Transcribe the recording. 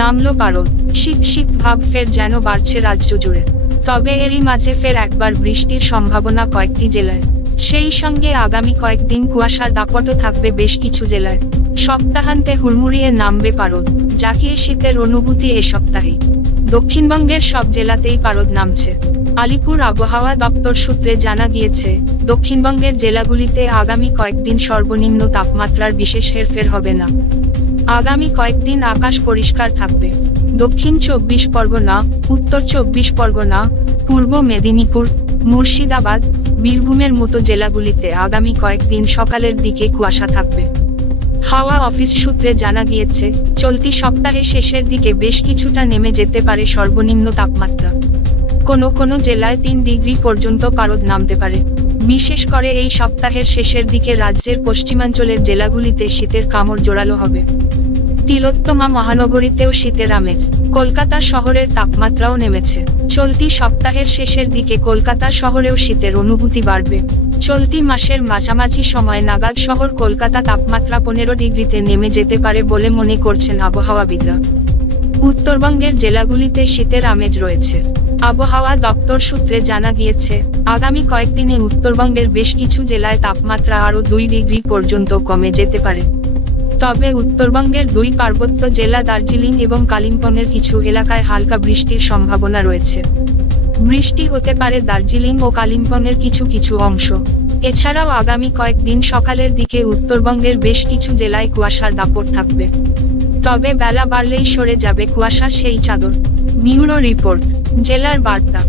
নামলো পারদ শীত শীত ভাব ফের যেন বাড়ছে রাজ্য জুড়ে। তবে এরই মাঝে ফের একবার বৃষ্টির সম্ভাবনা কয়েকটি জেলায়। সেই সঙ্গে আগামী কয়েকদিন কুয়াশার দাপটও থাকবে বেশ কিছু জেলায়। সপ্তাহান্তে হুড়মুড়িয়ে নামবে পারদ জাকিয়ে শীতের অনুভূতি এ সপ্তাহে দক্ষিণবঙ্গের সব জেলাতেই পারদ নামছে। আলিপুর আবহাওয়া দপ্তর সূত্রে জানা গিয়েছে, দক্ষিণবঙ্গের জেলাগুলিতে আগামী কয়েকদিন সর্বনিম্ন তাপমাত্রার বিশেষ হেরফের হবে না। আগামী কয়েকদিন আকাশ পরিষ্কার থাকবে। দক্ষিণ চব্বিশ পরগনা, উত্তর চব্বিশ পরগনা, পূর্ব মেদিনীপুর, মুর্শিদাবাদ, বীরভূমের মতো জেলাগুলিতে আগামী কয়েকদিন সকালের দিকে কুয়াশা থাকবে। হাওয়া অফিস সূত্রে জানা গিয়েছে, চলতি সপ্তাহে শেষের দিকে বেশ কিছুটা নেমে যেতে পারে সর্বনিম্ন তাপমাত্রা। কোনো কোনো জেলায় তিন ডিগ্রি পর্যন্ত পারদ নামতে পারে। বিশেষ করে এই সপ্তাহের শেষের দিকে রাজ্যের পশ্চিমাঞ্চলের জেলাগুলিতে শীতের কামড় জোরালো হবে। তিলোত্তমা মহানগরীতেও শীতের আমেজ। কলকাতা শহরের তাপমাত্রাও নেমেছে। চলতি সপ্তাহের শেষের দিকে কলকাতা শহরেও শীতের অনুভূতি বাড়বে। চলতি মাসের মাঝামাঝি সময় নাগাদ শহর কলকাতা তাপমাত্রা পনেরো ডিগ্রিতে নেমে যেতে পারে বলে মনে করছেন আবহাওয়াবিদরা। উত্তরবঙ্গের জেলাগুলিতে শীতের আমেজ রয়েছে। আবহাওয়া দপ্তর সূত্রে জানা গিয়েছে, আগামী কয়েকদিনে উত্তরবঙ্গের বেশ কিছু জেলায় তাপমাত্রা আরও দুই ডিগ্রি পর্যন্ত কমে যেতে পারে। তবে উত্তরবঙ্গের দুই পার্বত্য জেলা দার্জিলিং এবং কালিম্পংয়ের কিছু এলাকায় হালকা বৃষ্টির সম্ভাবনা রয়েছে। বৃষ্টি হতে পারে দার্জিলিং ও কালিম্পংয়ের কিছু কিছু অংশ। এছাড়াও আগামী কয়েকদিন সকালের দিকে উত্তরবঙ্গের বেশ কিছু জেলায় কুয়াশার দাপট থাকবে। তবে বেলা বাড়লেই সরে যাবে কুয়াশা সেই চাদর। মিউরো রিপোর্ট জেলার বার্তা।